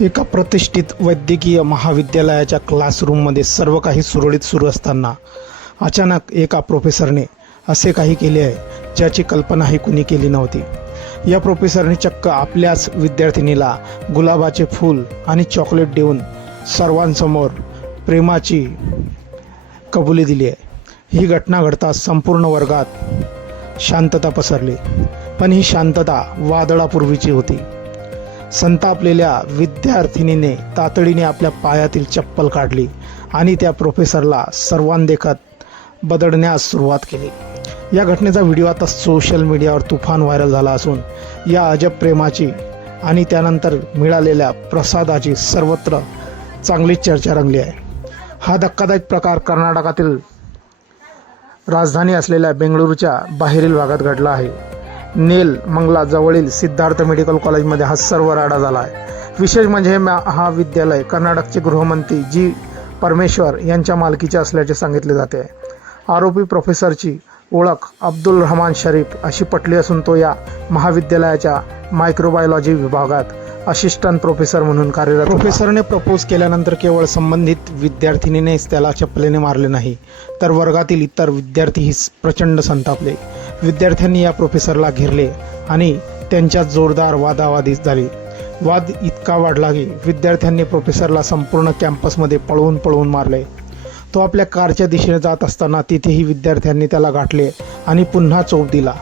एका प्रतिष्ठित वैद्यकीय महाविद्यालयाच्या क्लासरूममध्ये सर्व काही सुरळीत सुरू असताना अचानक एका प्रोफेसरने असे काही केले आहे ज्याची कल्पनाही कुणी केली नव्हती. या प्रोफेसरने चक्क आपल्याच विद्यार्थिनीला गुलाबाचे फूल आणि चॉकलेट देऊन सर्वांसमोर प्रेमाची कबुली दिली आहे. ही घटना घडताच संपूर्ण वर्गात शांतता पसरली, पण ही शांतता वादळापूर्वीची होती. संतापलेल्या विद्यार्थिनीने तातडीने आपल्या पायातील चप्पल काढली आणि त्या प्रोफेसरला सर्वांदेखत बदडण्यास सुरुवात केली. या घटनेचा व्हिडिओ आता सोशल मीडियावर तुफान व्हायरल झाला असून या अजब प्रेमाची आणि त्यानंतर मिळालेल्या प्रसादाची सर्वत्र चांगलीच चर्चा रंगली आहे. हा धक्कादायक प्रकार कर्नाटकातील राजधानी असलेल्या बेंगळुरूच्या बाहेरील भागात घडला आहे. नेल मंगला जवळील सिद्धार्थ मेडिकल कॉलेजमध्ये हा सर्व राडा झाला आहे. विशेष म्हणजे हे महाविद्यालय कर्नाटकचे गृहमंत्री जी परमेश्वर यांच्या मालकीचे असल्याचे सांगितले जाते. आरोपी प्रोफेसरची ओळख अब्दुल रहमान शरीफ अशी पटली असून तो या महाविद्यालयाच्या मायक्रोबायोलॉजी विभागात असिस्टंट प्रोफेसर म्हणून कार्यरत. प्रोफेसरने प्रपोज केल्यानंतर केवळ संबंधित विद्यार्थिनीनेच त्याला चपलेने मारले नाही, तर वर्गातील इतर विद्यार्थीही प्रचंड संतापले. विद्यार्थ्यांनी या प्रोफेसरला घेरले आणि त्यांच्यात जोरदार वादावादी झाली. वाद इतका वाढला की विद्यार्थ्यांनी प्रोफेसरला संपूर्ण कॅम्पसमध्ये पळवून मारले. तो आपल्या कारच्या दिशेने जात असताना तिथेही विद्यार्थ्यांनी त्याला गाठले आणि पुन्हा चोप दिला.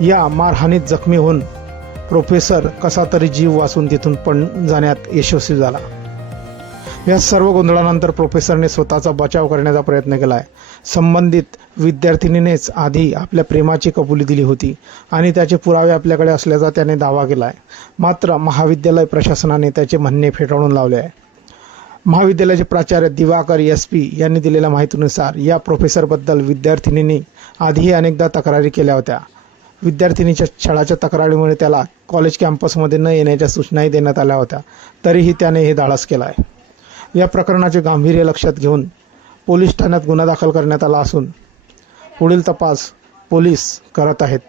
या मारहाणीत जखमी होऊन प्रोफेसर कसा तरी जीव वाचून तिथून पळून जाण्यात यशस्वी झाला. या सर्व गोंधळानंतर प्रोफेसरने स्वतःचा बचाव करण्याचा प्रयत्न केला आहे. संबंधित विद्यार्थिनीनेच आधी आपल्या प्रेमाची कबुली दिली होती आणि त्याचे पुरावे आपल्याकडे असल्याचा त्याने दावा केला आहे. मात्र महाविद्यालय प्रशासनाने त्याचे म्हणणे फेटाळून लावले आहे. महाविद्यालयाचे प्राचार्य दिवाकर SP यांनी दिलेल्या माहितीनुसार या प्रोफेसरबद्दल विद्यार्थिनींनी आधीही अनेकदा तक्रारी केल्या होत्या. विद्यार्थिनीच्या छळाच्या तक्रारीमुळे त्याला कॉलेज कॅम्पसमध्ये न येण्याच्या सूचनाही देण्यात आल्या होत्या, तरीही त्याने हे धाडस केला आहे. या प्रकरणाचे गांभीर्य लक्षात घेऊन पोलीस ठाण्यात गुन्हा दाखल करण्यात आला असून पुढील तपास पोलीस करत आहेत.